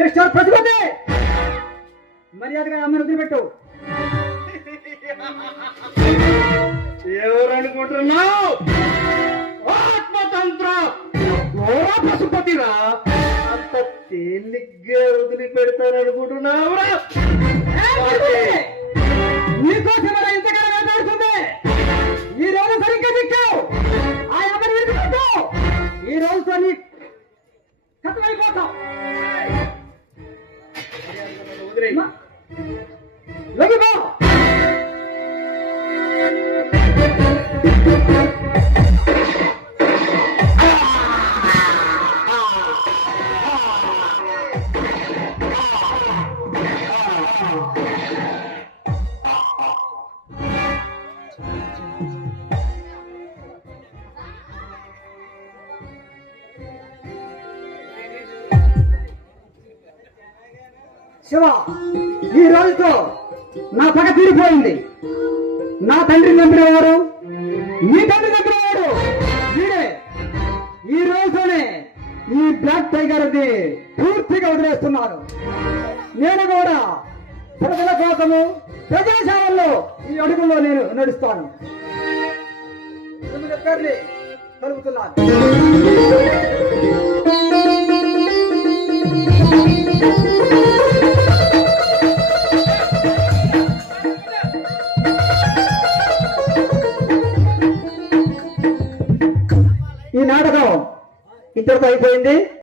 Mister ప్రతిపతి, మర్యాదగా అమ్మను వదిలిపెట్టు. ఎవరనుకుంటున్నావు? ఆత్మతంత్ర పశుపతిరా, అంత తేలిగ్గా వదిలిపెడతాననుకుంటున్నావురా? నీకోసం ఇంతకాలం వేటాడుతుంది. ఈ రోజు సరిగ్గా దిక్కావు. ఆ అమ్మని విడిచిపెట్టు. ఈ రోజుతో నీ కథమైపోతావు. లగిపో. శివ, ఈ రోజుతో నా పగ తీరిపోయింది. నా తండ్రి చంపినవాడు, నీ తండ్రి చంపినవాడు వీడే. ఈ రోజునే ఈ బ్లాక్ టైగర్ ని పూర్తిగా వదిలేస్తున్నాను. నేను కూడా ప్రజల కోసము ప్రజాసేవల్లో ఈ అడుగుల్లో నేను నడుస్తాను. కలుగుతున్నాను. ఈ నాటకం ఇంతటితో అయిపోయింది.